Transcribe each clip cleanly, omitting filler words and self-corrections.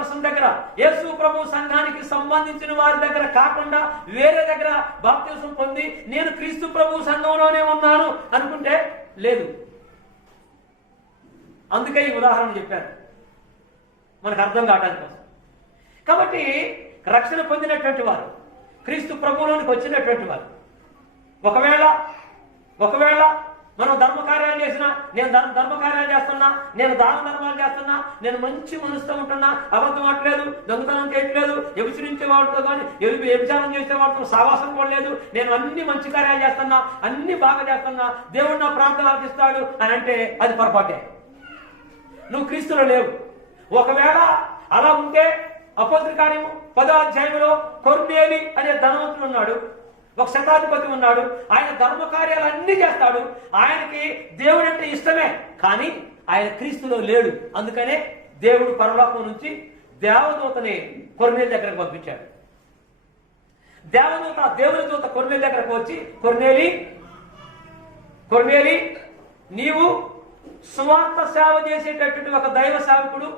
Person దగ్గర, యేసు ప్రభు సంఘానికి సంబంధించిన వారి దగ్గర కాకుండా వేరే దగ్గర బాప్తిసం పొంది నేను క్రీస్తు ప్రభు సంఘంలోనే ఉన్నాను అనుకుంటే లేదు. అందుకే ఈ ఉదాహరణ చెప్పాను, మనకు అర్థం కావడానికి కోసం. కాబట్టి రక్షణ పొందినటువంటి వారు, క్రీస్తు ప్రభువులోనికి వచ్చినటువంటి వారు, ఒకవేళ మనం ధర్మకార్యాలు చేసినా, నేను ధర్మకార్యాలు చేస్తున్నా, నేను దాన ధర్మాలు చేస్తున్నా, నేను మంచి మనసుతో ఉంటున్నా, అబద్ధం ఆడలేదు, దొంగతనం చేయట్లేదు, వ్యభిచరించే వాడితో కానీ వ్యభిచారం చేసే వాడితో సావాసం కూడలేదు, నేను అన్ని మంచి కార్యాలు చేస్తున్నా, అన్ని బాగా చేస్తున్నా, దేవుడు నా ప్రార్థన ఆలకిస్తాడు అని అంటే అది పొరపాటే. నువ్వు క్రీస్తులో లేవు. ఒకవేళ అలా ఉంటే అపోస్తలుల కార్యము 10వ అధ్యాయంలో కొర్నేలి అనే ధనవంతుడు ఉన్నాడు, ఒక శతాధిపతి ఉన్నాడు. ఆయన ధర్మ కార్యాలు అన్ని చేస్తాడు, ఆయనకి దేవుడు అంటే ఇష్టమే, కానీ ఆయన క్రీస్తులో లేడు. అందుకనే దేవుడు పరలోకం నుంచి దేవదూతని కొర్నేలి దగ్గరకు పంపించాడు. దేవుని దూత కొర్నేలి దగ్గరకు వచ్చి, కొర్నేలి నీవు సువార్త సేవ చేసేటటువంటి ఒక దైవ సేవకుడు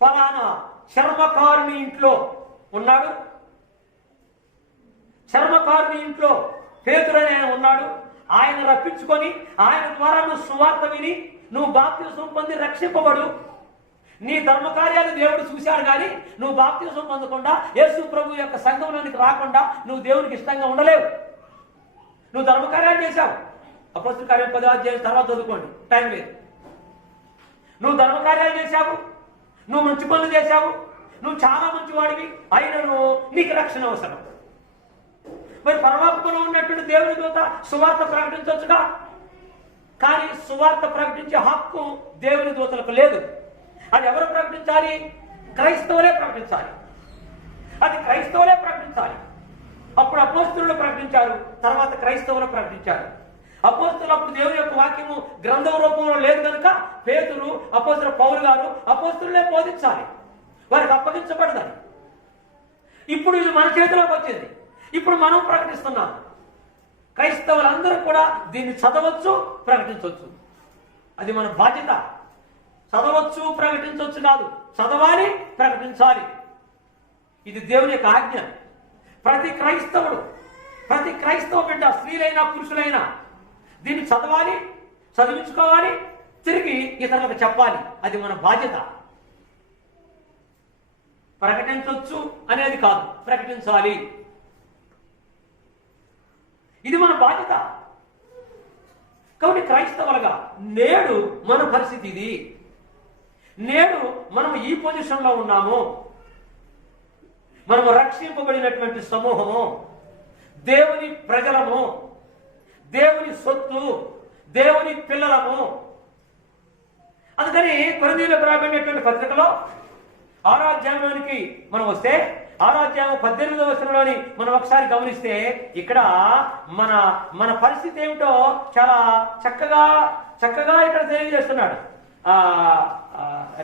ఫలానా చర్మకారుని ఇంట్లో ఉన్నాడు, చర్మకారుని ఇంట్లో పేతురు అని ఆయన ఉన్నాడు, ఆయన రప్పించుకొని ఆయన ద్వారా నువ్వు సువార్త విని నువ్వు బాప్తిసం పొంది రక్షింపబడు. నీ ధర్మకార్యాలు దేవుడు చూశాడు, కానీ నువ్వు బాప్తిసం పొందకుండా యేసు ప్రభు యొక్క సంఘంలోనికి రాకుండా నువ్వు దేవునికి ఇష్టంగా ఉండలేవు. నువ్వు ధర్మకార్యాలు చేశావు, అపోస్తలుల కార్యం 10వ అధ్యాయం తర్వాత చదువుకోండి, టైం లేదు. నువ్వు ధర్మకార్యాలు చేశావు, నువ్వు మంచి పనులు చేశావు, నువ్వు చాలా మంచివాడివి, అయినను నీకు రక్షణ అవసరం. మరి పరలోకంలో ఉన్నటువంటి దేవుని దూత సువార్త ప్రకటించవచ్చుగా, కానీ సువార్త ప్రకటించే హక్కు దేవుని దూతలకు లేదు. అది ఎవరు ప్రకటించాలి? క్రైస్తవులే ప్రకటించాలి. అది క్రైస్తవులే ప్రకటించాలి. అప్పుడు అపోస్తలులు ప్రకటించారు, తర్వాత క్రైస్తవులు ప్రకటించారు. అపోస్తలులు అప్పుడు దేవుని యొక్క వాక్యము గ్రంథం రూపంలో లేదు కనుక పేతురు, అపోస్తలుడు పౌలు గారు అపోస్తలులే బోధించాలి, వారికి అప్పగించబడదని. ఇప్పుడు ఇది మన చేతిలోకి వచ్చింది, ఇప్పుడు మనం ప్రకటిస్తున్నాం. క్రైస్తవులందరూ కూడా దీన్ని చదవచ్చు, ప్రకటించవచ్చు. అది మన బాధ్యత. చదవచ్చు, ప్రకటించవచ్చు కాదు, చదవాలి, ప్రకటించాలి. ఇది దేవుని యొక్క ఆజ్ఞ. ప్రతి క్రైస్తవ బిడ్డ, స్త్రీలైనా పురుషులైనా దీన్ని చదవాలి, చదివించుకోవాలి, తిరిగి ఇతరులకు చెప్పాలి. అది మన బాధ్యత. ప్రకటించవచ్చు అనేది కాదు, ప్రకటించాలి. ఇది మన బాధ్యత. కాబట్టి క్రైస్తవులుగా నేడు మన పరిస్థితి ఇది. నేడు మనం ఈ పొజిషన్లో ఉన్నాము. మనము రక్షింపబడినటువంటి సమూహము, దేవుని ప్రజలము, దేవుని సొత్తు, దేవుని పిల్లలము. అందుకని కొరింథీయులకు రాయబడినటువంటి పత్రికలో 6వ అధ్యాయంలోనికి మనం వస్తే 6వ అధ్యాయం 18వ వచనంలోని మనం ఒకసారి గమనిస్తే ఇక్కడ మన పరిస్థితి ఏమిటో చాలా చక్కగా ఇక్కడ తెలియజేస్తున్నాడు.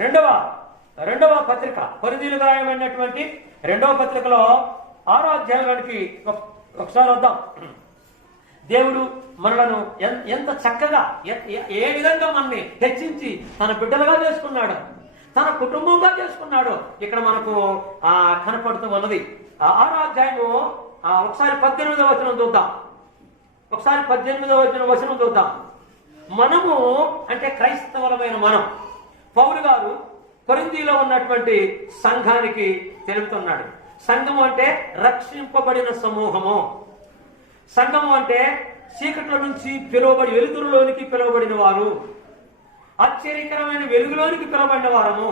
రెండవ పత్రిక, కొరింథీయులకు రాయబడినటువంటి 2వ పత్రికలో 6వ అధ్యాయంలోనికి ఒకసారి వద్దాం. దేవుడు మనలను ఎంత చక్కగా ఏ విధంగా మనల్ని హెచ్చించి తన బిడ్డలుగా చేసుకున్నాడు, తన కుటుంబంగా చేసుకున్నాడు ఇక్కడ మనకు కనపడుతూ ఉన్నది. 6వ అధ్యాయము ఒకసారి 18వ వచనం చూద్దాం. ఒకసారి 18వ వచనం చూద్దాం. మనము అంటే క్రైస్తవులమైన మనం, పౌలు గారు కొరింథీలో ఉన్నటువంటి సంఘానికి తెలుపుతున్నాడు. సంఘము అంటే రక్షింపబడిన సమూహము. సంఘము అంటే చీకట్ల నుంచి పిలువబడి వెలుతురులోనికి పిలువబడిన వారు, ఆశ్చర్యకరమైన వెలుగులోనికి పిలువబడిన వారము.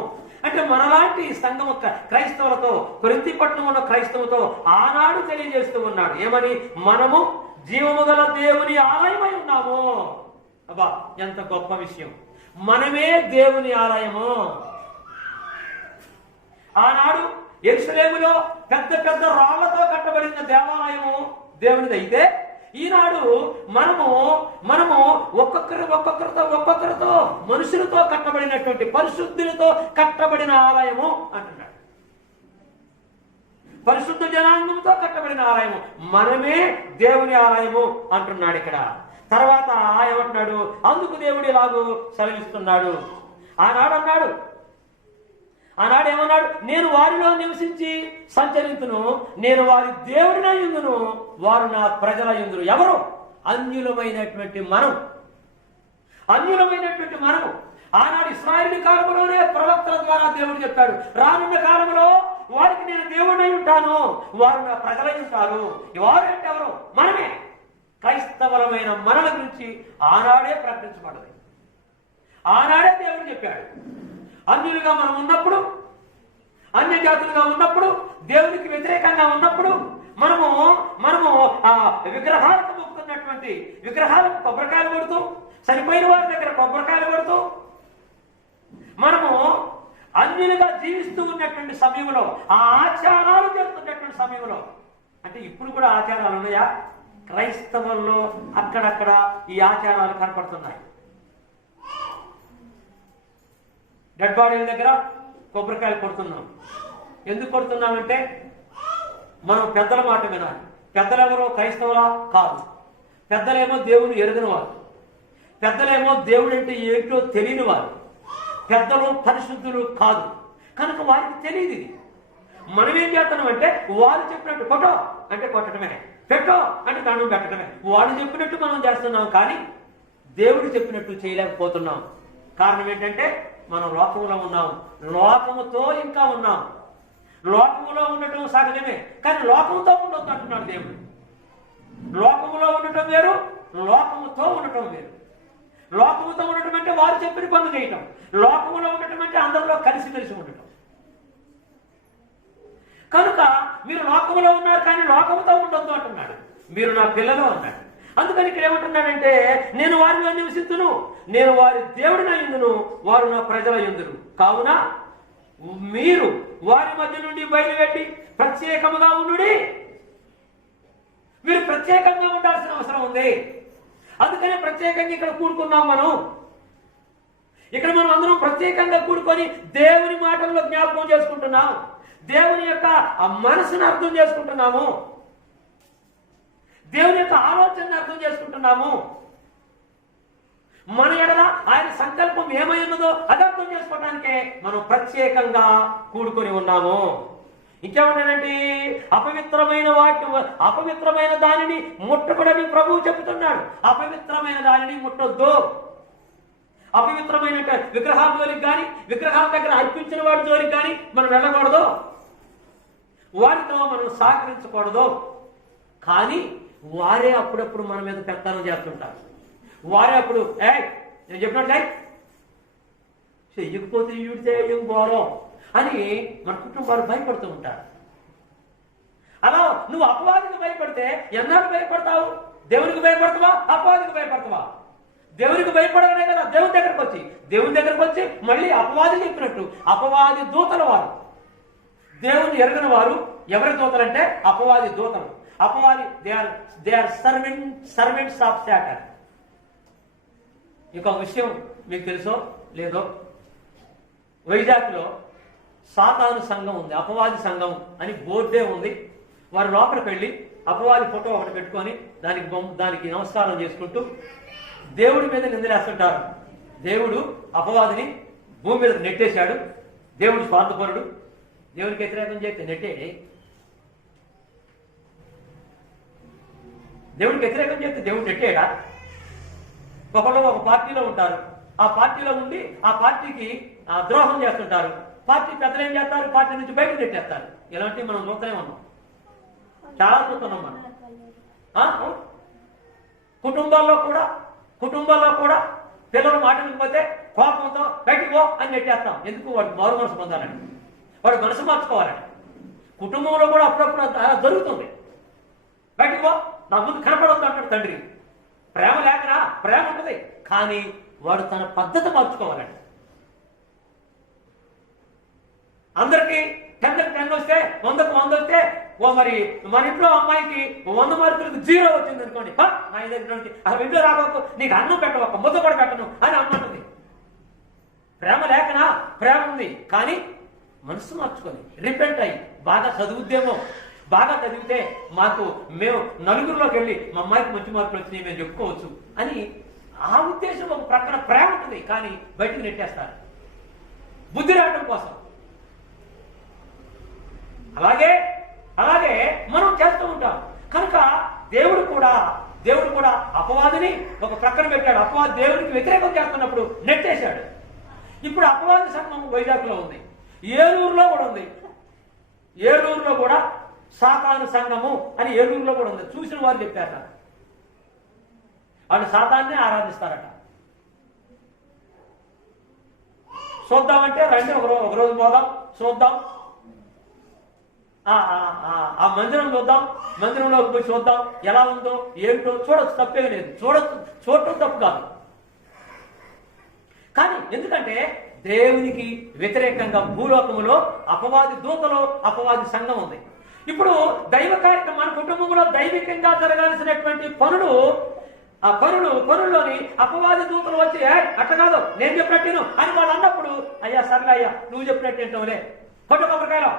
అంటే మనలాంటి సంఘము క్రైస్తవులతో, కొరింథీ పట్టణం ఉన్న క్రైస్తవుతో ఆనాడు తెలియజేస్తూ ఉన్నాడు. ఏమని? మనము జీవము గల దేవుని ఆలయమై ఉన్నాము. అబ్బా, ఎంత గొప్ప విషయం! మనమే దేవుని ఆలయము. ఆనాడు యెరూషలేములో పెద్ద పెద్ద రాళ్లతో కట్టబడిన దేవాలయము దేవునిది అయితే, ఈనాడు మనము ఒక్కొక్కరితో మనుషులతో కట్టబడినటువంటి, పరిశుద్ధులతో కట్టబడిన ఆలయము అంటున్నాడు. పరిశుద్ధ జనాంగంతో కట్టబడిన ఆలయము, మనమే దేవుని ఆలయము అంటున్నాడు ఇక్కడ. తర్వాత ఏమంటున్నాడు? అందుకు దేవుడు ఇలాగూ సెలవిస్తున్నాడు. ఆనాడు అన్నాడు, ఆనాడు ఏమన్నాడు? నేను వారిలో నివసించి సంచరించును, నేను వారి దేవుడిన యుందును, వారు నా ప్రజల యుందురు. ఎవరు? అన్యులమైనటువంటి మనం. అన్యులమైనటువంటి మనము. ఆనాడు ఇశ్రాయేలు కాలంలోనే ప్రవక్తల ద్వారా దేవుడు చెప్పాడు, రానున్న కాలంలో వారికి నేను దేవుడై ఉంటాను, వారు నా ప్రజలై ఉంటారు. వారు అంటే ఎవరు? మనమే. క్రైస్తవులమైన మనల గురించి ఆనాడే ప్రకటించబడదు. ఆనాడే దేవుడు చెప్పాడు. అన్యులుగా మనం ఉన్నప్పుడు, అన్య జాతులుగా ఉన్నప్పుడు, దేవునికి వ్యతిరేకంగా ఉన్నప్పుడు, మనము విగ్రహాలకు మొక్కుతున్నటువంటి విగ్రహాలకు కొబ్బరికాయలు కొడుతూ, చనిపోయిన వారి దగ్గర కొబ్బరికాయలు కొడుతూ, మనము అన్యులుగా జీవిస్తూ ఉన్నటువంటి సమయంలో, ఆ ఆచారాలు చేస్తున్నటువంటి సమయంలో, అంటే ఇప్పుడు కూడా ఆచారాలు ఉన్నాయా? క్రైస్తవుల్లో అక్కడక్కడ ఈ ఆచారాలు కనపడుతున్నాయి. డెడ్ బాడీల దగ్గర కొబ్బరికాయలు కొడుతున్నాం. ఎందుకు కొడుతున్నామంటే మనం పెద్దల మాట వినాలి. పెద్దలెవరో క్రైస్తవులా? కాదు. పెద్దలేమో దేవుని ఎరుగని వారు, పెద్దలేమో దేవుడు అంటే ఏంటో తెలియని వారు, పెద్దలు పరిశుద్ధులు కాదు. కనుక వారికి తెలియదు ఇది. మనం ఏం చేస్తున్నాం అంటే వాళ్ళు చెప్పినట్టు కొట్టో అంటే కొట్టడమే, పెట్టో అంటే దండం పెట్టడమే. వాళ్ళు చెప్పినట్టు మనం చేస్తున్నాం, కానీ దేవుడు చెప్పినట్టు చేయలేకపోతున్నాం. కారణం ఏంటంటే మనం లోకంలో ఉన్నాం, లోకముతో ఇంకా ఉన్నాం. లోకములో ఉండటం సహజమే, కానీ లోకంతో ఉండొద్దు అంటున్నాడు దేవుడు. లోకములో ఉండటం వేరు, లోకముతో ఉండటం వేరు. లోకముతో ఉండటం అంటే వారు చెప్పిన పనులు చేయటం, లోకములో ఉండటం అంటే అందరిలో కలిసిమెలిసి ఉండటం. కనుక మీరు లోకములో ఉన్నారు కానీ లోకముతో ఉండొద్దు అంటున్నాడు. మీరు నా పిల్లలు అన్నాడు. అందుకని ఇక్కడ ఏమంటున్నాడంటే నేను వారిలో నివసిస్తును, నేను వారి దేవుడిన యుందును, వారు నా ప్రజల యుందురు. కావున మీరు వారి మధ్య నుండి బయలుపెట్టి ప్రత్యేకముగా ఉండుడి. మీరు ప్రత్యేకంగా ఉండాల్సిన అవసరం ఉంది. అందుకనే ప్రత్యేకంగా ఇక్కడ కూడుకున్నాం. ఇక్కడ మనం అందరం ప్రత్యేకంగా కూడుకొని దేవుని మాటల్లో జ్ఞాపకం చేసుకుంటున్నాం, దేవుని యొక్క మనసును అర్థం చేసుకుంటున్నాము, దేవుని యొక్క ఆలోచనను అర్థం చేసుకుంటున్నాము. మన ఎడల ఆయన సంకల్పం ఏమై ఉన్నదో అది అర్థం చేసుకోవడానికే మనం ప్రత్యేకంగా కూడుకొని ఉన్నాము. ఇంకేమన్నానంటే అపవిత్రమైన దానిని ముట్టకూడని ప్రభువు చెబుతున్నాడు. అపవిత్రమైన దానిని ముట్టొద్దు. అపవిత్రమైన విగ్రహాల జోలికి కానీ, విగ్రహాల దగ్గర అర్పించిన వాడి జోలికి కానీ మనం వెళ్ళకూడదు, వారితో మనం సహకరించకూడదు. కానీ వారే అప్పుడప్పుడు మన మీద పెత్తనం చేస్తుంటారు. వారే అప్పుడు నేను చెప్పినట్లే చెయ్యకపోతే ఈడితే ఏం ఘోరం అని మన కుటుంబాలు భయపడుతూ ఉంటారు. అలా నువ్వు అపవాదికి భయపడితే ఎన్నాళ్ళు భయపడతావు? దేవునికి భయపడతావా? అపవాదికి భయపడతావా? దేవునికి భయపడగానే కదా దేవుని దగ్గరకు వచ్చి మళ్ళీ అపవాది చెప్పినట్టు అపవాది దూతల వారు, దేవుని ఎరగని వారు ఎవరి దూతలంటే అపవాది దూతలు. అపవాది they are servants of Satan. ఇంకొక విషయం మీకు తెలుసో లేదో, వైజాగ్లో సాతాను సంఘం ఉంది, అపవాది సంఘం అని బోర్డే ఉంది. వారు లోపలికి వెళ్ళి అపవాది ఫోటో ఒకటి పెట్టుకొని దానికి నమస్కారం చేసుకుంటూ దేవుడి మీద నిందలేస్తుంటారు. దేవుడు అపవాదిని భూమి మీద నెట్టేశాడు, దేవుడు స్వార్థపరుడు, దేవునికి వ్యతిరేకం చేస్తే నెట్టేది. దేవుడికి వ్యతిరేకం చేస్తే దేవుడు నెట్టేడా? ఒకళ్ళు ఒక పార్టీలో ఉంటారు, ఆ పార్టీలో ఉండి ఆ పార్టీకి ద్రోహం చేస్తుంటారు. పార్టీ పెద్దలు ఏం చేస్తారు? పార్టీ నుంచి బయటకు నెట్టేస్తారు. ఇలాంటివి మనం చూస్తూనే ఉన్నాం, చాలా చూస్తున్నాం మనం. కుటుంబాల్లో కూడా పిల్లలు మాట్లాడకపోతే కోపంతో బయటికి పో అని నెట్టేస్తాం. ఎందుకు? వాడికి మారు మనసు పొందాలని, వాడు మనసు మార్చుకోవాలని. కుటుంబంలో కూడా అప్పుడప్పుడు జరుగుతుంది. బయటికి పో, నా ముందు కనపడవద్దు అంటాడు తండ్రి. ప్రేమ లేకనా? ప్రేమ ఉంటుంది, కానీ వాడు తన పద్ధతి మార్చుకోవాలండి. అందరికీ 10కి 10 వస్తే 100కి 100 వస్తే మరి మన ఇంట్లో అమ్మాయికి 100 మార్కులకు 0 వచ్చింది అనుకోండి, నా దగ్గర అసలు ఇంట్లో రాబోకు, నీకు అన్నం పెట్టవక్క, ముద్ద కూడా పెట్టను అని అమ్మంటుంది. ప్రేమ లేకనా? ప్రేమ ఉంది, కానీ మనసు మార్చుకొని రిపెంట్ అయ్యి బాగా చదువుద్దేమో, బాగా చదివితే మేము నలుగురిలోకి వెళ్ళి మా అమ్మాయికి మంచి మార్కులు వచ్చినాయి మేము చెప్పుకోవచ్చు అని ఆ ఉద్దేశం ఒక ప్రక్కన ప్రేమ ఉంటుంది, కానీ బయటకు నెట్టేస్తారు బుద్ధి రావడం కోసం. అలాగే అలాగే మనం చేస్తూ ఉంటాం. కనుక దేవుడు కూడా అపవాదిని ఒక ప్రక్కన పెట్టాడు. అపవాది దేవుడికి వ్యతిరేకం చేస్తున్నప్పుడు నెట్టేశాడు. ఇప్పుడు అపవాది సంఘం వైజాగ్లో ఉంది, ఏలూరులో కూడా ఉంది. ఏలూరులో కూడా సాతాను సంఘము అని ఏలూరులో కూడా ఉంది. చూసిన వారు చెప్పారట, వాళ్ళు సాతాన్నే ఆరాధిస్తారట. చూద్దామంటే రండి, ఒకరోజు పోదాం, చూద్దాం, ఆ మందిరం చూద్దాం, మందిరంలోకి పోయి చూద్దాం ఎలా ఉందో ఏంటో చూడొచ్చు, తప్పేమీ లేదు. చూడటం తప్పు కాదు. కానీ ఎందుకంటే దేవునికి వ్యతిరేకంగా భూలోకములో అపవాది దూతలో అపవాది సంఘం ఉంది. ఇప్పుడు దైవ కార్యక్రమం మన కుటుంబంలో దైవికంగా జరగాల్సినటువంటి పనులు, ఆ పనుల్లోని అపవాది దూతలు వచ్చి అట్లా కాదు నేను చెప్పినట్టు అని వాళ్ళు అన్నప్పుడు, అయ్యా సర్లే అయ్యా నువ్వు చెప్పినట్టు ఏంటోలే, కొట్టు కొబ్బరికాయలో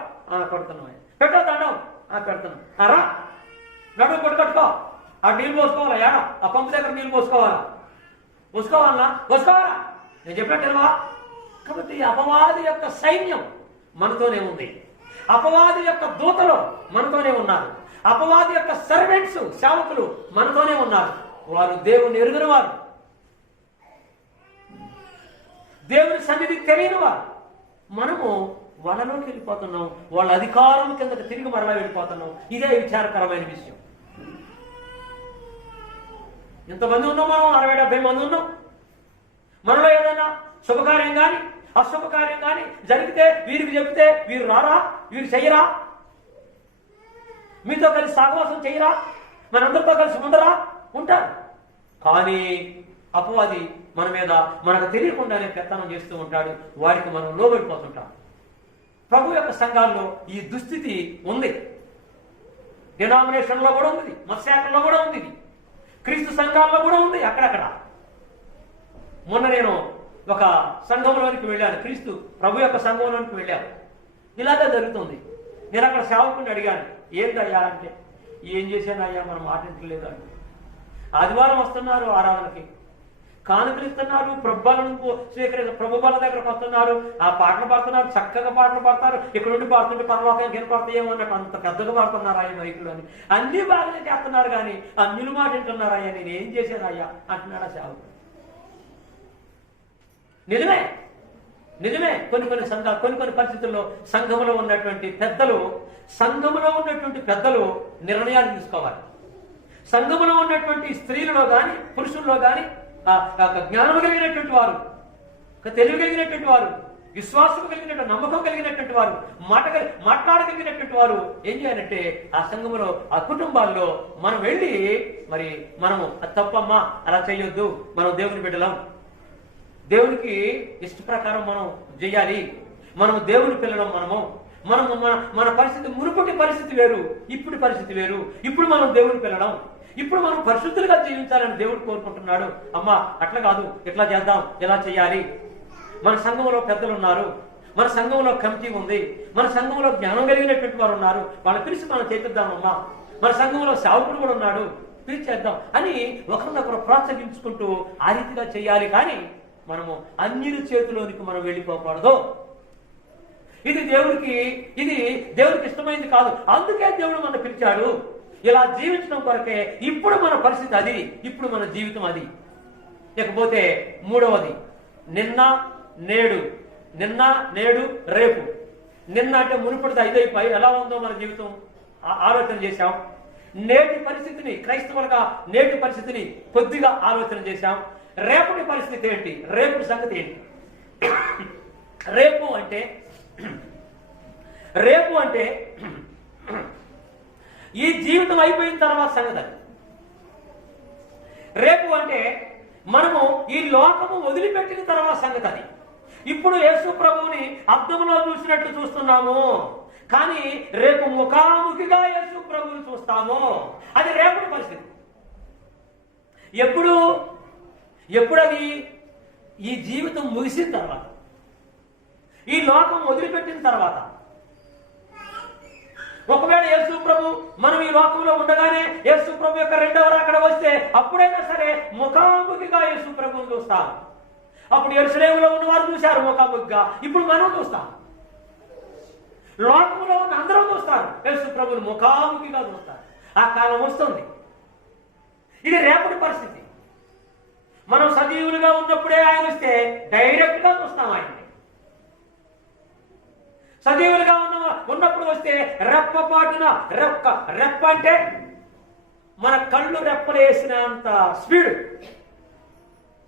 కొడుతున్నావు, పెట్టో దండం పెడుతున్నావు, రా నడువు కొట్టుకట్టుకో, ఆ నీళ్ళు పోసుకోవాలా, ఆ పంపు దగ్గర నీళ్ళు పోసుకోవాలా, పోసుకోవాలా నేను చెప్పినట్టు. కాబట్టి అపవాది యొక్క సైన్యం మనతోనే ఉంది, అపవాది యొక్క దూతలు మనతోనే ఉన్నారు, అపవాది యొక్క సర్వెంట్స్ సేవకులు మనతోనే ఉన్నారు. వారు దేవుని ఎరుగని వారు, దేవుని సన్నిధి తెలియని వారు. మనము వాళ్ళలోకి వెళ్ళిపోతున్నాం, వాళ్ళ అధికారం కిందకి తిరిగి మరలా వెళ్ళిపోతున్నాం. ఇదే విచారకరమైన విషయం. ఇంతమంది ఉన్నాం, మనం 60-70 మంది ఉన్నాం. మనలో ఏదైనా శుభకార్యం కానీ అశుభకార్యం కానీ జరిగితే వీరికి చెప్తే వీరు రారా, వీరు చెయ్యరా, మీతో కలిసి సాగవాసం చెయ్యరా, మనందరితో కలిసి ఉండరా, ఉంటారు. కానీ అపవాది మన మీద మనకు తెలియకుండానే పెత్తనం చేస్తూ ఉంటాడు. వాడికి మనం లోబడిపోతుంటాం. ప్రభు యొక్క సంఘాల్లో ఈ దుస్థితి ఉంది. డినామినేషన్లో కూడా ఉంది, మత్స్యాకల్లో కూడా ఉంది, క్రీస్తు సంఘాల్లో కూడా ఉంది అక్కడక్కడ. మొన్న నేను ఒక సంఘంలోనికి వెళ్ళాను, క్రీస్తు ప్రభు యొక్క సంఘంలోనికి వెళ్ళాను. ఇలాగే జరుగుతుంది. నేను అక్కడ సేవకుని అడిగాను, ఏంటయ్యా అంటే, ఏం చేశానయ్యా మనం మాటించలేదు అంటే. ఆదివారం వస్తున్నారు ఆరాధనకి, కానుకలు ఇస్తున్నారు, ప్రభుత్వాలను ప్రభు బల దగ్గరకు వస్తున్నారు, ఆ పాటలు పాడుతున్నారు, చక్కగా పాటలు పాడతారు. ఇక్కడ నుండి పాడుతుంటే పరలోకానికి పడతాయేమో అన్నట్టు అంత పెద్దగా పాడుతున్నారు ఆయన మైకులు అని. అన్ని బాగానే చేస్తున్నారు కానీ అన్యులు మాట వింటున్నారయ్యా, నేను ఏం చేశానయ్యా అంటున్నాడు ఆ సేవకుడు. నిజమే కొన్ని పరిస్థితుల్లో సంఘంలో ఉన్నటువంటి పెద్దలు నిర్ణయాలు తీసుకోవాలి. సంఘములో ఉన్నటువంటి స్త్రీలలో కానీ పురుషుల్లో కానీ జ్ఞానం కలిగినటువంటి వారు, తెలివి కలిగినటువంటి వారు, విశ్వాసం కలిగినటువంటి నమ్మకం కలిగినటువంటి వారు, మాట్లాడగలిగినటువంటి వారు ఏం చేయాలంటే ఆ సంఘములో ఆ కుటుంబాల్లో మనం వెళ్ళి మరి మనము అది తప్పమ్మా అలా చేయొద్దు, మనం దేవుని బిడ్డలం, దేవునికి ఇష్ట ప్రకారం మనం చేయాలి, మనము దేవుని పిల్లలం, మనము మన పరిస్థితి మునుపటి పరిస్థితి వేరు, ఇప్పుడు పరిస్థితి వేరు, ఇప్పుడు మనం దేవుని పిల్లడం, ఇప్పుడు మనం పరిశుద్ధులుగా జీవించాలని దేవుడు కోరుకుంటున్నాడు. అమ్మా అట్లా కాదు, ఇట్లా చేద్దాం, ఎలా చేయాలి. మన సంఘంలో పెద్దలు ఉన్నారు, మన సంఘంలో కమిటీ ఉంది, మన సంఘంలో జ్ఞానం కలిగినటువంటి వారు ఉన్నారు, వాళ్ళని పిలిచి మనం చేపిద్దామమ్మా. మన సంఘంలో సేవకుడు కూడా ఉన్నాడు, పిలిచేద్దాం అని ఒకరినొకరు ప్రోత్సహించుకుంటూ ఆ రీతిగా చేయాలి. కానీ మనము అన్యుల చేతిలోనికి మనం వెళ్ళిపోకూడదు. ఇది దేవుడికి ఇష్టమైంది కాదు. అందుకే దేవుడు మనం పిలిచాడు ఇలా జీవించడం కొరకే. ఇప్పుడు మన పరిస్థితి అది, ఇప్పుడు మన జీవితం అది. ఇకపోతే మూడవది నిన్న నేడు రేపు. నిన్న అంటే మునుపటిది 5 అయిపోయి ఎలా ఉందో మన జీవితం ఆలోచన చేశాం. నేటి పరిస్థితిని, క్రైస్తవులుగా నేటి పరిస్థితిని కొద్దిగా ఆలోచన చేశాం. రేపటి పరిస్థితి ఏంటి, రేపటి సంగతి ఏంటి? రేపు అంటే ఈ జీవితం అయిపోయిన తర్వాత సంగతి అది. రేపు అంటే మనము ఈ లోకము వదిలిపెట్టిన తర్వాత సంగతి అది. ఇప్పుడు యేసు ప్రభువుని అద్దంలో చూసినట్టు చూస్తున్నాము, కానీ రేపు ముఖాముఖిగా యేసు ప్రభువుని చూస్తాము. అది రేపటి పరిస్థితి. ఎప్పుడది? ఈ జీవితం ముగిసిన తర్వాత, ఈ లోకం వదిలిపెట్టిన తర్వాత. ఒకవేళ యేసు ప్రభు మనం ఈ లోకంలో ఉండగానే యేసు ప్రభు యొక్క రెండవ రాకడ వస్తే అప్పుడైనా సరే ముఖాముఖిగా యేసు ప్రభువుని చూస్తాం. అప్పుడు యెరూషలేములో ఉన్నవారు చూశారు ముఖాముఖిగా, ఇప్పుడు మనం చూస్తాం. లోకంలో ఉన్న అందరం చూస్తాం. చూస్తారు, యేసు ప్రభుని ముఖాముఖిగా చూస్తారు. ఆ కాలం వస్తుంది. ఇది రేపటి పరిస్థితి. మనం సజీవులుగా ఉన్నప్పుడే ఆయన వస్తే డైరెక్ట్ గా చూస్తాం ఆయన్ని. సజీవులుగా ఉన్నప్పుడు వస్తే రెప్పపాటున రెప్ప అంటే మన కళ్ళు రెప్పలేసినంత స్పీడ్,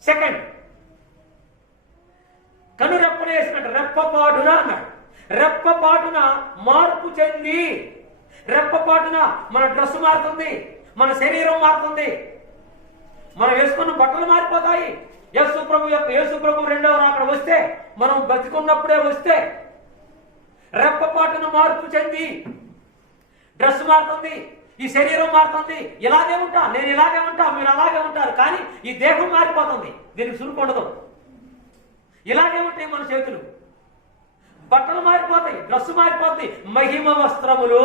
సెకండ్ కను రెప్పలేసినట్టు రెప్పపాటున అన్నాడు. రెప్పపాటున మార్పు చెంది, రెప్పపాటున మన డ్రెస్ మారుతుంది, మన శరీరం మారుతుంది, మనం వేసుకున్న బట్టలు మారిపోతాయి. యేసు ప్రభు రెండవ రాకడ వస్తే, మనం బతికున్నప్పుడే వస్తే రెప్పపాటున మార్పు చెంది డ్రెస్ మారుతుంది, ఈ శరీరం మారుతుంది. ఇలాగే ఉంటా, నేను ఇలాగే ఉంటా, మీరు అలాగే ఉంటారు. కానీ ఈ దేహం మారిపోతుంది, దీనికి సురుకుండదు. ఇలాగే ఉంటాయి మన చేతులు, బట్టలు మారిపోతాయి, డ్రెస్ మారిపోతాయి. మహిమ వస్త్రములు,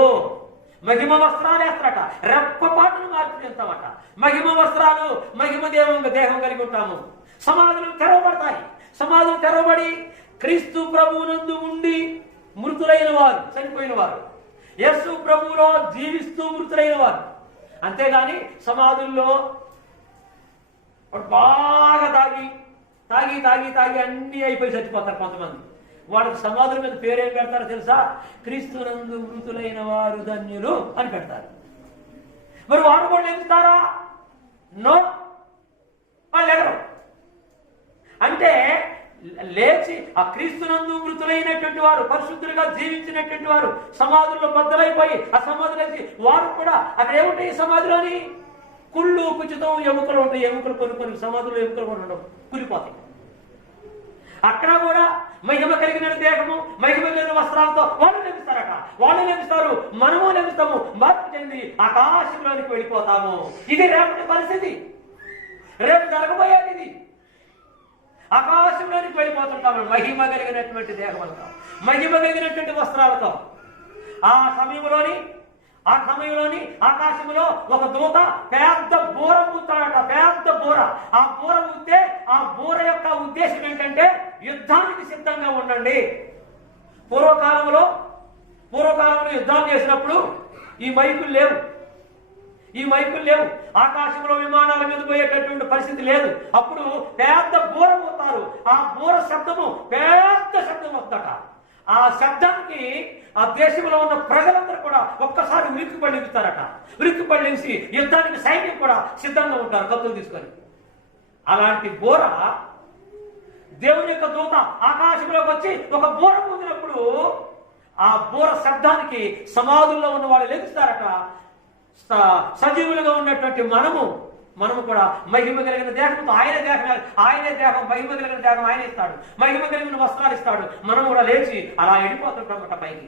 మహిమ వస్త్రాలు వేస్తారట, రెప్పపాటును మార్పు చెందుతామట. మహిమ వస్త్రాలు, మహిమ దేహం కలిగి ఉంటాము. సమాధులు తెరవబడతాయి. సమాధులు తెరవబడి క్రీస్తు ప్రభువునందు ఉండి మృతులైన వారు, చనిపోయిన వారు, యేసు ప్రభువులో జీవిస్తూ మృతులైన వారు. అంతేగాని సమాధుల్లో బాగా తాగి తాగి తాగి తాగి అన్నీ అయిపోయి చచ్చిపోతారు కొంతమంది. వాళ్ళకి సమాధుల మీద పేరేం పెడతారో తెలుసా? క్రీస్తునందు మృతులైన వారు ధన్యులు అని పెడతారు. మరి వారు కూడా లెగుస్తారా? నో, వాళ్ళు ఎగరు. అంటే లేచి ఆ క్రీస్తునందు మృతులైనటువంటి వారు, పరిశుద్ధులుగా జీవించినటువంటి వారు సమాధుల్లో బద్దలైపోయి ఆ సమాధులకి వారు కూడా అక్కడ ఏముంటాయి? సమాధిలోని కుళ్ళు కుచితం ఎముకలు ఉంటాయి. ఎముకలు కొన్ని సమాధులు ఎముకలు కూడా ఉండవు, కులిపోతాయి. అక్కడ కూడా మహిమ కలిగిన దేహము, మహిమ కలిగిన వస్త్రాలతో వాళ్ళు లభిస్తారట. వాళ్ళు లభిస్తారు, మనము లభిస్తాము. మార్పు చెంది ఆకాశంలోనికి వెళ్ళిపోతాము. ఇది రేపటి పరిస్థితి, రేపు జరగబోయేది ఇది. ఆకాశంలోనికి వెళ్ళిపోతుంటాము మహిమ కలిగినటువంటి దేహంతో, మహిమ కలిగినటువంటి వస్త్రాలతో. ఆ సమయంలోని ఆకాశంలో ఒక దూత పెద్ద బూర ఊతాడట, పెద్ద బూర. ఆ బూర ఊతే ఆ బూర యొక్క ఉద్దేశం ఏంటంటే యుద్ధానికి సిద్ధంగా ఉండండి. పూర్వకాలంలో యుద్ధాలు చేసినప్పుడు ఈ మైకులు లేవు. ఆకాశంలో విమానాల మీద పోయేటటువంటి పరిస్థితి లేదు. అప్పుడు పెద్ద బూర ఊతారు. ఆ బూర శబ్దము పెద్ద శబ్దం వస్తుందట. ఆ శబ్దానికి ఆ దేశంలో ఉన్న ప్రజలందరూ కూడా ఒక్కసారి ఉరికి పళ్ళిస్తారట. ఉరికి పళ్ళించి యుద్ధానికి సైన్యం కూడా సిద్ధంగా ఉంటారు కత్తులు తీసుకొని. అలాంటి బూర, దేవుని యొక్క దూత ఆకాశంలోకి వచ్చి ఒక బూర ఊదినప్పుడు ఆ బూర శబ్దానికి సమాధుల్లో ఉన్న వాళ్ళు లెగుస్తారట. సజీవులుగా ఉన్నటువంటి మనము కూడా మహిమ కలిగిన దేహంతో ఆయనే దేహం, మహిమ కలిగిన దేహం ఆయన ఇస్తాడు, మహిమ కలిగిన వస్త్రాలు ఇస్తాడు. మనం కూడా లేచి అలా వెళ్ళిపోతుంటామట పైకి.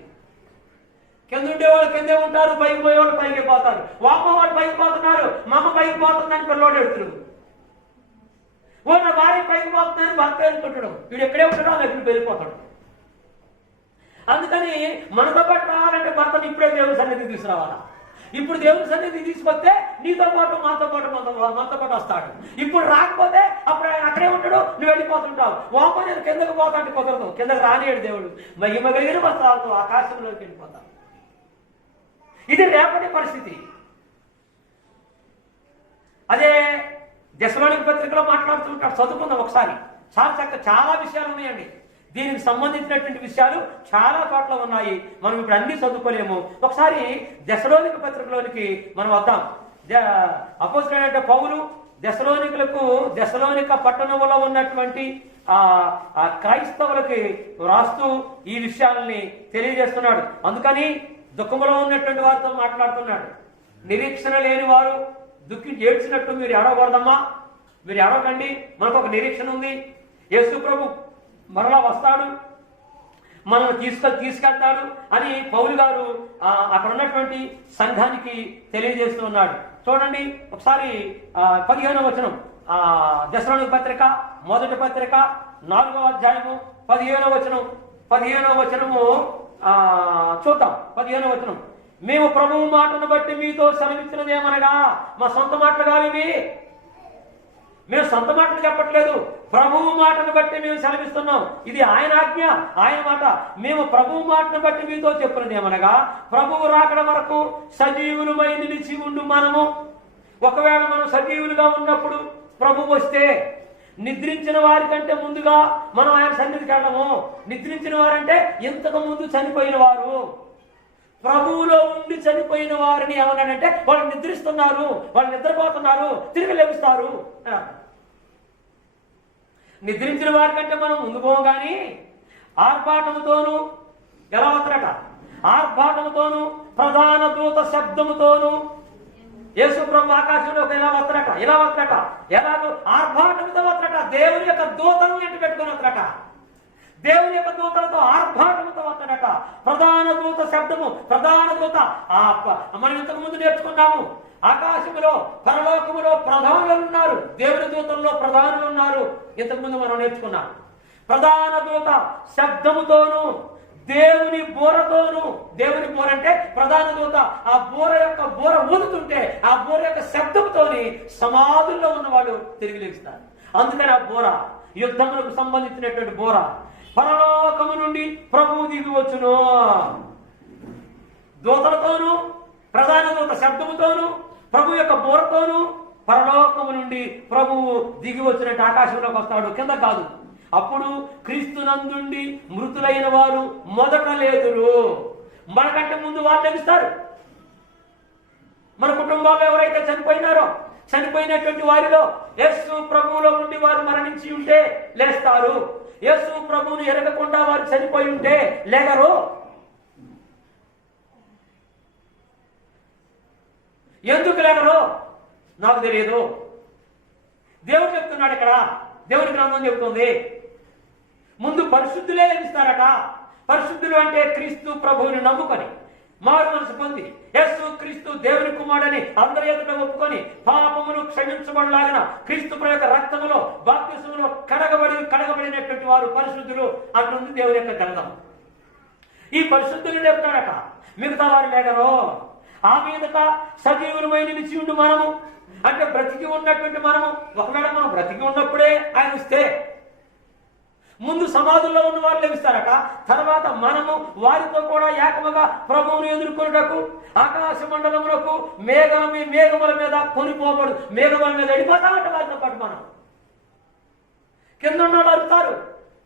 కింద ఉండేవాళ్ళు కిందే ఉంటారు, పైకి పోయేవాళ్ళు పైకి పోతారు. వామ్మ వాళ్ళు పైకి పోతున్నారు, మా అమ్మ పైకి పోతుందని పిల్లోడు ఎడుతున్నారు. నా భార్య పైకి పోతుందని భర్త వెళ్ళిపోతాడు. వీడు ఎక్కడే ఉంటాడో అలా ఎప్పుడు వెళ్ళిపోతాడు. అందుకని మనతో పాటు రావాలంటే భర్తను ఇప్పుడే దేవుని సన్నిధికి తీసుకురావాలా. ఇప్పుడు దేవుని సన్నిధి తీసుకొస్తే నీతో పాటు మనతో పాటు వస్తాడు. ఇప్పుడు రాకపోతే అప్పుడు ఆయన అక్కడే ఉంటాడు, నువ్వు వెళ్ళిపోతుంటావు. వామ నేను కిందకు పోతాంటే కుదరదు, కిందకు రానియడు దేవుడు. మహిమ కలిగిన వస్త్రాలతో ఆకాశంలోకి వెళ్ళిపోతాం. ఇది రేపటి పరిస్థితి. అదే దశలోనిక పత్రికలో మాట్లాడుతుంటాడు, చదువుకుందాం ఒకసారి. చాలా విషయాలు ఉన్నాయండి. దీనికి సంబంధించినటువంటి విషయాలు చాలా చోట్ల ఉన్నాయి. మనం ఇప్పుడు అన్ని చదువుకోలేము. ఒకసారి దశలోనిక పత్రికలోనికి మనం వద్దాం. అపోస్తలుడైన పౌలు దశలోనిక పట్టణంలో ఉన్నటువంటి క్రైస్తవులకి రాస్తూ ఈ విషయాలని తెలియజేస్తున్నాడు. అందుకని దుఃఖంలో ఉన్నటువంటి వారితో మాట్లాడుతున్నాడు. నిరీక్షణ లేని వారు ఏడ్చినట్టు మీరు ఏడవకూడదమ్మా, మీరు ఏడవకండి. మనకు ఒక నిరీక్షణ ఉంది. యేసు ప్రభు మరలా వస్తాడు, మనం తీసుకెళ్తాడు అని పౌలు గారు అక్కడ ఉన్నటువంటి సంఘానికి తెలియజేస్తూ ఉన్నాడు. చూడండి ఒకసారి 15వ వచనం, దశలోనిక పత్రిక మొదటి పత్రిక 4వ అధ్యాయము 15వ వచనము చూద్దాం. 15వ వచనం, మేము ప్రభువు మాటను బట్టి మీతో సెలవిచ్చినదేమనగా, మా సొంత మాటలు కావి, మేము సొంత మాటలు చెప్పట్లేదు, ప్రభువు మాటను బట్టి మేము సెలవిస్తున్నాం. ఇది ఆయన ఆజ్ఞ, ఆయన మాట. మేము ప్రభువు మాటను బట్టి మీతో చెప్పున్నది ఏమనగా, ప్రభువు రాకడ వరకు సజీవులమై నిలిచి ఉండు మనము. ఒకవేళ మనం సజీవులుగా ఉన్నప్పుడు ప్రభువు వస్తే నిద్రించిన వారి కంటే ముందుగా మనం ఆయన సన్నిధికి వెళ్ళము. నిద్రించిన వారంటే ఇంతకు ముందు చనిపోయిన వారు. ప్రభువులో ఉండి చనిపోయిన వారిని ఏమన్నాడంటే వాళ్ళు నిద్రిస్తున్నారు, వాళ్ళు నిద్రపోతున్నారు, తిరిగి లభిస్తారు. నిద్రించిన వారి కంటే మనం ముందు పోం కానీ ఆర్భాటముతోనూ ఎలా వస్తారట, ఆర్భాటముతోనూ ప్రధాన దూత శబ్దముతోనూ యేసు ప్రభు ఆకాశంలో ఎలా వస్తారట, ఇలా వస్తారట. ఎలాగో ఆర్భాటంతో వస్తారట. దేవుని యొక్క దూతలను ఇంటి పెట్టుకొని వస్తారట. దేవుని యొక్క దూతలతో ఆర్భాటంతో వస్తాడట. ప్రధాన దూత శబ్దము, ప్రధాన దూత. మనం ఇంతకు ముందు నేర్చుకున్నాము, ఆకాశములో పరలోకములో ప్రధానులు ఉన్నారు, దేవుని దూతల్లో ప్రధానులు ఉన్నారు. ఇంతకు ముందు మనం నేర్చుకున్నాం. ప్రధాన దూత శబ్దముతోను దేవుని బోరతోను. దేవుని బోర అంటే ప్రధాన దూత. ఆ బోర యొక్క బోర ఊదుతుంటే ఆ బోర యొక్క శబ్దంతోని సమాధుల్లో ఉన్న వాళ్ళు తిరిగి లేస్తారు. అందుకని ఆ బోర యుద్ధములకు సంబంధించినటువంటి బోర. పరలోకము నుండి ప్రభువు దిగి వచ్చును. దూతలతోనూ ప్రధాన దూత శబ్దముతోనూ ప్రభు యొక్క బోరతోనూ పరలోకము నుండి ప్రభువు దిగి వచ్చినట్టు ఆకాశంలోకి వస్తాడు, కింద కాదు. అప్పుడు క్రీస్తునందుండి మృతులైన వారు మొదట లేదురు. మనకంటే ముందు వారు లభిస్తారు. మన కుటుంబాల్లో ఎవరైతే చనిపోయినారో చనిపోయినటువంటి వారిలో యేసు ప్రభువులో ఉండి వారు మరణించి ఉంటే లేస్తారు. యేసు ప్రభువును ఎరగకుండా వారు చనిపోయి ఉంటే లేగరు. ఎందుకు లేగరు నాకు తెలియదు. దేవుడు చెప్తున్నాడు ఇక్కడ, దేవుని గ్రంథం చెబుతుంది. ముందు పరిశుద్ధులే లభిస్తారట. పరిశుద్ధులు అంటే క్రీస్తు ప్రభువుని నమ్ముకొని మారు మనసు పొంది యేసు క్రీస్తు దేవుని కుమారుడని అందరి ఎదుట ఒప్పుకొని పాపములు క్షమించబడలాగిన క్రీస్తు ప్రభు యొక్క రక్తములో బాప్తిసములో కడగబడినటువంటి వారు పరిశుద్ధులు అంటుంది దేవుని యొక్క గ్రంథం. ఈ పరిశుద్ధులు లేపుతాడట, మిగతా వారు లేగరు. ఆ మీదట సజీవులమై నిలిచి ఉండు మనము అంటే బ్రతికి ఉన్నటువంటి మనము. ఒకవేళ మనం బ్రతికి ఉన్నప్పుడే ఆయన వస్తే ముందు సమాధుల్లో ఉన్న వారు లభిస్తారట. తర్వాత మనము వారితో కూడా ఏకముగా ప్రభువును ఎదుర్కొనుటకు ఆకాశ మండలములకు మేఘముల మీద కొనిపోబడు, మేఘముల మీద వెళ్ళిపోతామంట. వారితో పాటు మనం కింద ఉన్న వాళ్ళు అడుగుతారు,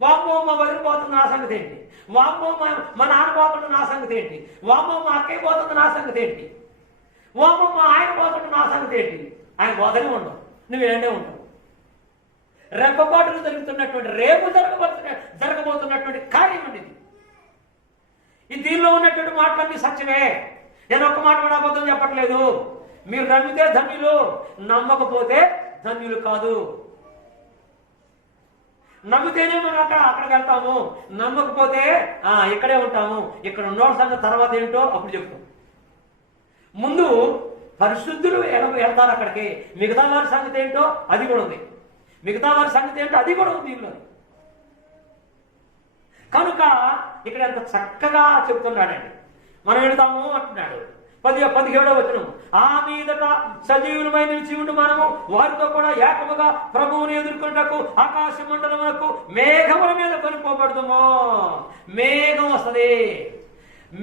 వామ్మో మా వదిలిపోతుంది నా సంగతి ఏంటి, వామ్మో మా నాన్న పోతుంది నా సంగతి ఏంటి, వామ్మో మా అక్కయ్య పోతుంది నా సంగతి ఏంటి, వామ్మో మా ఆయన పోతుంది నా సంగతి ఏంటి. ఆయన పోతనే ఉండవు, నువ్వేండే ఉంటావు. రెప్పపాటులు జరుగుతున్నటువంటి రేపు జరగబోతున్నటువంటి కార్యం అనేది. ఈ దీనిలో ఉన్నటువంటి మాటలన్నీ సత్యమే. నేను ఒక్క మాట కూడా అబద్ధం చెప్పట్లేదు. మీరు నమ్మితే ధన్యులు, నమ్మకపోతే ధన్యులు కాదు. నమ్మితేనే మనం అక్కడికి వెళ్తాము, నమ్మకపోతే ఇక్కడే ఉంటాము. ఇక్కడ ఉన్నోళ్ళ సంగతి తర్వాత ఏంటో అప్పుడు చెప్తాం. ముందు పరిశుద్ధులు వెళ్తారు అక్కడికి. మిగతా వారి సంగతి ఏంటో అది కూడా ఉంది. మిగతా వారి సంగతి ఏంటో అది కూడా ఉంది దీనిలో. కనుక ఇక్కడ ఎంత చక్కగా చెబుతున్నాడండి. మనం వెళతాము అంటున్నాడు. 17వ వచనం, ఆ మీదట సజీవులమై నిలిచి ఉండి మనము వారితో కూడా ఏకముగా ప్రభువుని ఎదుర్కొంటకు ఆకాశ మండలమునకు మేఘముల మీద కొనిపోబడదుము. మేఘం వస్తుంది.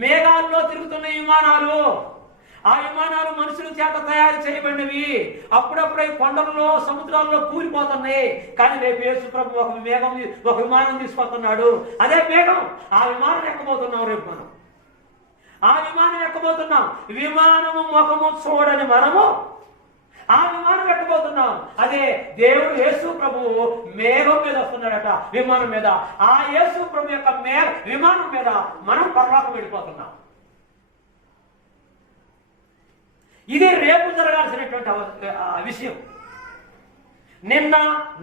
మేఘాల్లో తిరుగుతున్న విమానాలు, ఆ విమానాలు మనుషుల చేత తయారు చేయబడినవి. అప్పుడప్పుడే కొండల్లో సముద్రాల్లో కూలిపోతున్నాయి. కానీ రేపు యేసు ప్రభు ఒక విమానం తీసుకొస్తున్నాడు. అదే మేఘం. ఆ విమానం ఎక్కబోతున్నాం. రేపు మనం ఆ విమానం ఎక్కబోతున్నాం. విమానము ముఖము చూడని మనము ఆ విమానం ఎక్కబోతున్నాం. అదే దేవుడు యేసు ప్రభువు మేఘం మీద వస్తున్నాడట, విమానం మీద. ఆ యేసు ప్రభు యొక్క విమానం మీద మనం పరలోకం వెళ్ళిపోతున్నాం. ఇది రేపు జరగాల్సినటువంటి విషయం. నిన్న,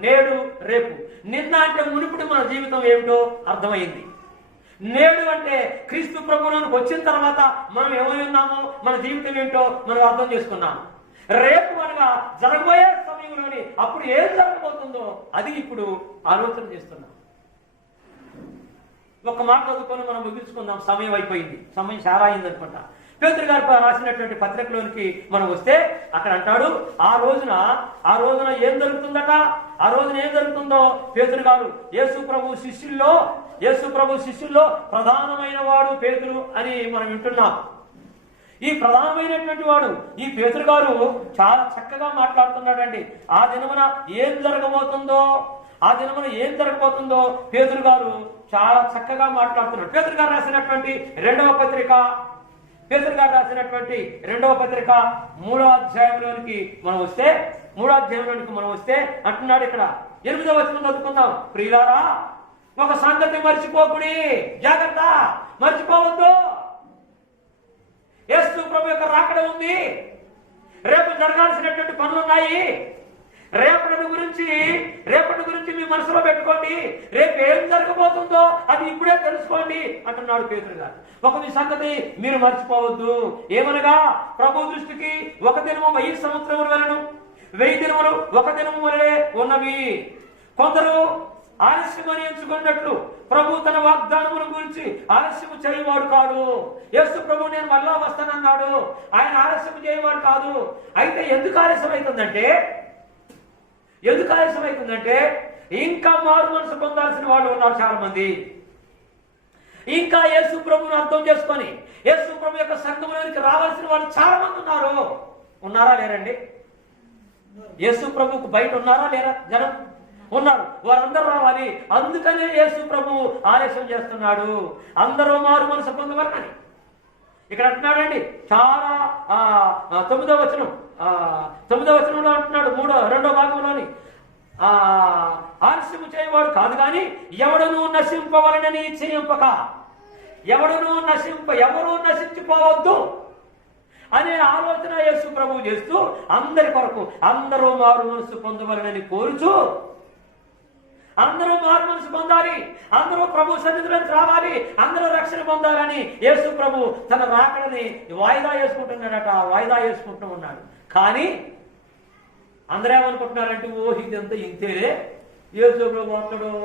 నేడు, రేపు. నిన్న అంటే మునుపుడు మన జీవితం ఏమిటో అర్థమైంది. నేడు అంటే క్రీస్తు ప్రభువులోకి వచ్చిన తర్వాత మనం ఏమై ఉన్నామో, మన జీవితం ఏంటో మనం అర్థం చేసుకున్నాం. రేపు అనగా జరగబోయే సమయంలోని అప్పుడు ఏం జరగబోతుందో అది ఇప్పుడు ఆలోచన చేస్తున్నాం. ఒక మాట చదువుకొని మనం ముగించుకుందాం. సమయం అయిపోయింది, సమయం చాలా అయింది అనుకుంటా. పేతురు గారు రాసినటువంటి పత్రికలోనికి మనం వస్తే అక్కడ అంటాడు, ఆ రోజున ఏం జరుగుతుందట, ఆ రోజున ఏం జరుగుతుందో పేతురు గారు యేసు ప్రభు శిష్యుల్లో ప్రధానమైన వాడు పేతురు అని మనం వింటున్నాం. ఈ ప్రధానమైనటువంటి వాడు ఈ పేతురు గారు చాలా చక్కగా మాట్లాడుతున్నాడండి. ఆ దినమున ఏం జరగబోతుందో పేతురు గారు చాలా చక్కగా మాట్లాడుతున్నాడు. పేతురు గారు రాసినటువంటి రెండవ పత్రిక 3వ అధ్యాయంలోనికి మనం వస్తే అంటున్నాడు ఇక్కడ 8వ వచనం చదువుకుందాం. ప్రియులారా, ఒక సంగతి మర్చిపోకుడి, జాగ్రత్త, మర్చిపోవద్దు. యేసు ప్రభు యొక్క రాకడ ఉంది. రేపు జరగాల్సినటువంటి పనులున్నాయి. రేపటి గురించి మీ మనసులో పెట్టుకోండి. రేపు ఏం జరగబోతుందో అది ఇప్పుడే తెలుసుకోండి అంటున్నాడు పేతురు గారు. ఒక సంగతి మీరు మర్చిపోవద్దు. ఏమనగా ప్రభు దృష్టికి ఒక దినము 1000 సంవత్సరములు వలెను, 1000 దినములు ఒక దినము వలె ఉన్నవి. కొందరు ఆలస్యమని ఎంచుకున్నట్లు ప్రభు తన వాగ్దానముల గురించి ఆలస్యము చేయవాడు కాడు. యేసు ప్రభు నేను మళ్ళా వస్తానన్నాడు. ఆయన ఆలస్యం చేయవాడు కాదు. అయితే ఎందుకు ఆలస్యం అవుతుందంటే ఇంకా మారు మనసు పొందాల్సిన వాళ్ళు ఉన్నారు చాలా మంది. ఇంకా యేసు ప్రభువును అర్థం చేసుకొని యేసు ప్రభు యొక్క సంఘంలోనికి రావాల్సిన వాళ్ళు చాలా మంది ఉన్నారా లేరండి? యేసు ప్రభుకు బయట ఉన్నారా లేరా? జనం ఉన్నారు. వారందరూ రావాలి. అందుకనే యేసు ప్రభు ఆలస్యం చేస్తున్నాడు. అందరూ మారు మనసు పొందవరని ఇక్కడ అంటున్నాడండి. చాలా 9వ వచనంలో అంటున్నాడు, 2వ భాగంలోని ఆలస్యము చేయవాడు కాదు కానీ ఎవరు నశించిపోవద్దు అనే ఆలోచన యేసు ప్రభువు చేస్తూ అందరి కొరకు అందరూ మారు మనసు పొందవలనని కోరుచు, అందరూ మారు మనసు పొందాలి, అందరూ ప్రభు సన్నిధిలోకి రావాలి, అందరూ రక్షణ పొందాలని యేసు ప్రభు తన రాకడని వాయిదా వేసుకుంటూ ఉన్నాడు. కానీ అందరూ ఏమనుకుంటున్నారంటే, ఇదంతా ఇంతేలే, యేసు ప్రభు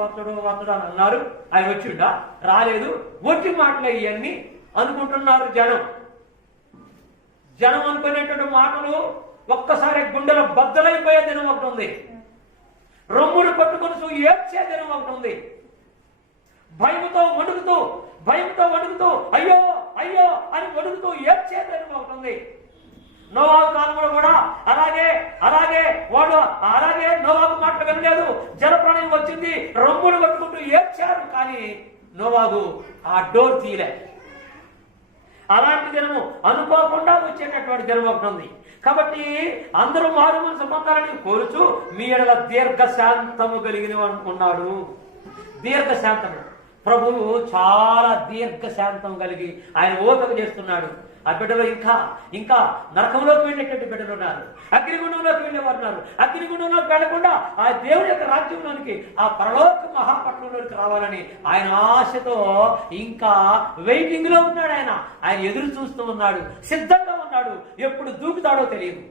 వస్తాడు అని అన్నారు, ఆయన వచ్చిండా, రాలేదు, వచ్చి మాటలే ఇవన్నీ అనుకుంటున్నారు జనం అనుకునేటువంటి మాటలు ఒక్కసారి గుండెలో బద్దలైపోయే దినం ఒకటి ఉంది. రొమ్ముడు కొట్టుకొని ఏడ్చే దినం ఒకటి ఉంది. భయంతో వణుకుతూ అయ్యో అని వణుకుతూ ఏడ్చే దినం ఒకటి ఉంది. నోవాహు కాలంలో కూడా అలాగే నోవాహు మాటలు వినలేదు. జలప్రళయం వచ్చింది, రొమ్ముడు కొట్టుకుంటూ ఏడ్చారు. కానీ నోవాహు ఆ డోర్ తీయలే. అలాంటి దినము అనుకోకుండా వచ్చేటటువంటి దినం ఒకటి ఉంది. కాబట్టి అందరూ మారు మనసు పొందాలని కోరుచు మీ ఎడల దీర్ఘశాంతము కలిగిన ఉన్నాడు. దీర్ఘశాంతము, ప్రభువు చాలా దీర్ఘశాంతం కలిగి ఆయన ఓపిక చేస్తున్నాడు. ఆ బిడ్డలో ఇంకా నరకంలోకి వెళ్ళేటువంటి బిడ్డలు ఉన్నారు, అగ్నిగుండంలోకి వెళ్ళేవారు ఉన్నారు. అగ్నిగుండంలోకి వెళ్లకుండా ఆ దేవుడి యొక్క రాజ్యంలోనికి, ఆ పరలోక మహాపట్నంలోకి రావాలని ఆయన ఆశతో ఇంకా వెయిటింగ్ లో ఉన్నాడు. ఆయన ఎదురు చూస్తూ ఉన్నాడు, సిద్ధంగా ఉన్నాడు. ఎప్పుడు దూకుతాడో తెలియదు,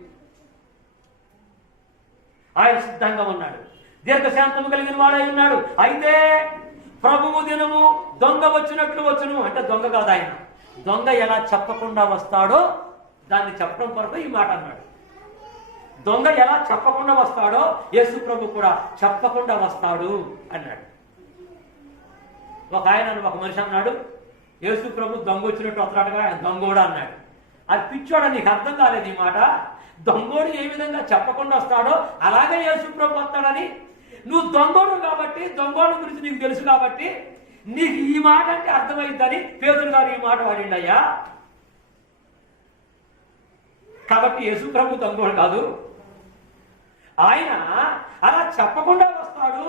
ఆయన సిద్ధంగా ఉన్నాడు. దీర్ఘశాంతము కలిగిన వాడై ఉన్నాడు. అయితే ప్రభువు దినము దొంగ వచ్చినట్లు వచ్చును అంటే దొంగ కాదు ఆయన. దొంగ ఎలా చెప్పకుండా వస్తాడో దాన్ని చెప్పడం కొరకు ఈ మాట అన్నాడు. దొంగ ఎలా చెప్పకుండా వస్తాడో యేసు ప్రభు కూడా చెప్పకుండా వస్తాడు అన్నాడు. ఒక మనిషి అన్నాడు, యేసు ప్రభు దొంగ వచ్చినట్టు వస్తాడుగా, ఆయన దొంగ కూడా అన్నాడు. అది పిచ్చోడ, నీకు అర్థం కాలేదు ఈ మాట. దొంగోడు ఏ విధంగా చెప్పకుండా వస్తాడో అలాగే యేసు ప్రభు వస్తాడని. నువ్వు దొంగోడు కాబట్టి, దొంగోడు గురించి నీకు తెలుసు కాబట్టి నీకు ఈ మాట అంటే అర్థమైందని పేతురు గారు ఈ మాట వాడిండయ్యా. కాబట్టి యేసు ప్రభు దొంగోడు కాదు, ఆయన అలా చెప్పకుండా వస్తాడు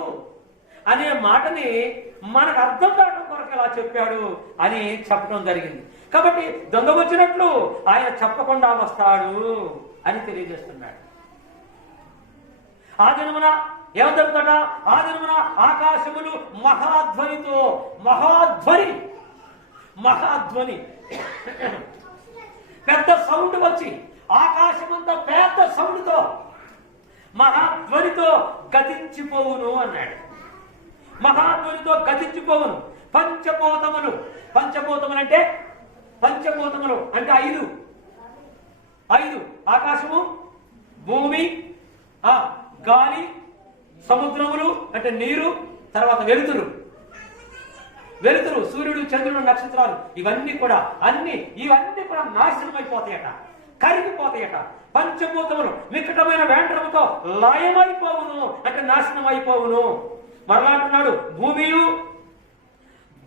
అనే మాటని మనకు అర్థం కావడం కొరకు అలా చెప్పాడు అని చెప్పడం జరిగింది. కాబట్టి దొంగ వచ్చినట్లు ఆయన చెప్పకుండా వస్తాడు అని తెలియజేస్తున్నాడు. ఆ దినమున ఏం జరుగుతాడ? ఆ దినమున ఆకాశములు మహాధ్వని పెద్ద సౌండ్ వచ్చి, ఆకాశమంతా పెద్ద సౌండ్తో మహాధ్వనితో గతించిపోవును అన్నాడు. మహాధ్వనితో గతించిపోవును. పంచభూతములు అంటే పంచభూతములు అంటే ఐదు ఆకాశము, భూమి, గాలి, సముద్రములు అంటే నీరు, తర్వాత వెలుతురు, సూర్యుడు, చంద్రుడు, నక్షత్రాలు, ఇవన్నీ కూడా నాశనం అయిపోతాయట, కరిగిపోతాయట. పంచభూతములు మిక్కటమైన వేండ్రముతో లయమైపోవును అంటే నాశనం అయిపోవును. మరలా అంటున్నాడు, భూమియు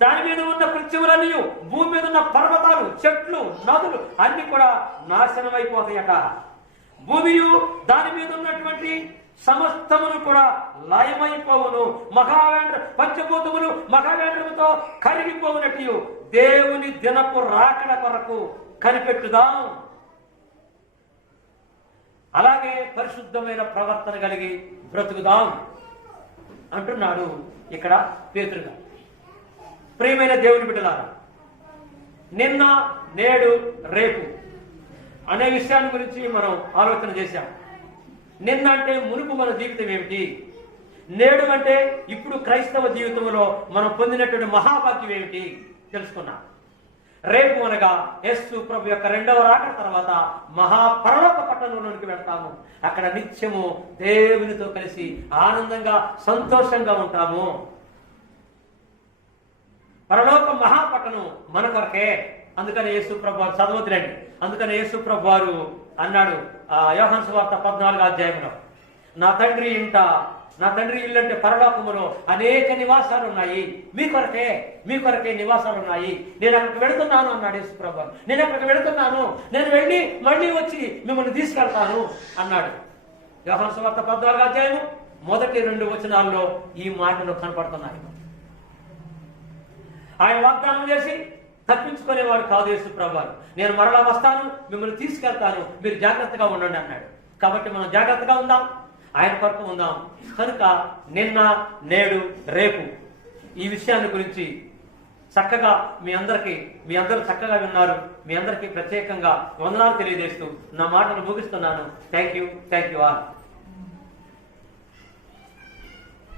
దాని మీద ఉన్న పృథ్వీలన్నీ, భూమి మీద ఉన్న పర్వతాలు, చెట్లు, నదులు అన్ని కూడా నాశనం అయిపోతాయట. భూమియు దాని మీద ఉన్నటువంటి సమస్తమును కూడా లయమైపోవును. పంచభూతములు మహావేంద్రముతో కరిగిపోవునట్టు దేవుని దినపు రాకడ కొరకు కనిపెట్టుదాం. అలాగే పరిశుద్ధమైన ప్రవర్తన కలిగి బ్రతుకుదాం అంటున్నాడు ఇక్కడ పేతురుగా. ప్రియమైన దేవుని బిడ్డలారా, నిన్న, నేడు, రేపు అనే విషయాన్ని గురించి మనం ఆలోచన చేశాం. నిన్న అంటే మునుపు మన జీవితం ఏమిటి, నేడు అంటే ఇప్పుడు క్రైస్తవ జీవితంలో మనం పొందినటువంటి మహాభాగ్యం ఏమిటి తెలుసుకున్నాం. రేపు అనగా యేసు ప్రభు యొక్క రెండవ రాకడ తర్వాత మహాపరలోక పట్టణంలోనికి వెళ్తాము. అక్కడ నిత్యము దేవునితో కలిసి ఆనందంగా సంతోషంగా ఉంటాము. పరలోక మహాపట్టణం మన కొరకే. అందుకని యేసు ప్రభు వారు చదవద్దులండి. అందుకని యేసు ప్రభు వారు అన్నాడు యోహాను సువార్త 14వ అధ్యాయంలో, నా తండ్రి ఇల్లు అంటే పరలోకములో అనేక నివాసాలు ఉన్నాయి, మీ కొరకే నివాసాలు ఉన్నాయి, నేను అక్కడికి వెళుతున్నాను అన్నాడు యేసు ప్రభు. నేను అక్కడికి వెళుతున్నాను, నేను వెళ్ళి మళ్ళీ వచ్చి మిమ్మల్ని తీసుకెళ్తాను అన్నాడు. యోహాను సువార్త 14వ అధ్యాయము మొదటి 2 వచనాల్లో ఈ మాటలు కనపడుతున్నాయి. ఆయన వాగ్దానం చేసి తప్పించుకునేవాడు కాదు యేసు ప్రభువారు. నేను మరలా వస్తాను, మిమ్మల్ని తీసుకెళ్తాను, మీరు జాగ్రత్తగా ఉండండి అన్నాడు. కాబట్టి మనం జాగ్రత్తగా ఉందాం, ఆయన కొరకు ఉందాం. కనుక నిన్న, నేడు, రేపు ఈ విషయాన్ని గురించి చక్కగా మీ అందరూ చక్కగా విన్నారు. మీ అందరికీ ప్రత్యేకంగా వందనాలు తెలియజేస్తూ నా మాటలు ముగిస్తున్నాను. Thank you all.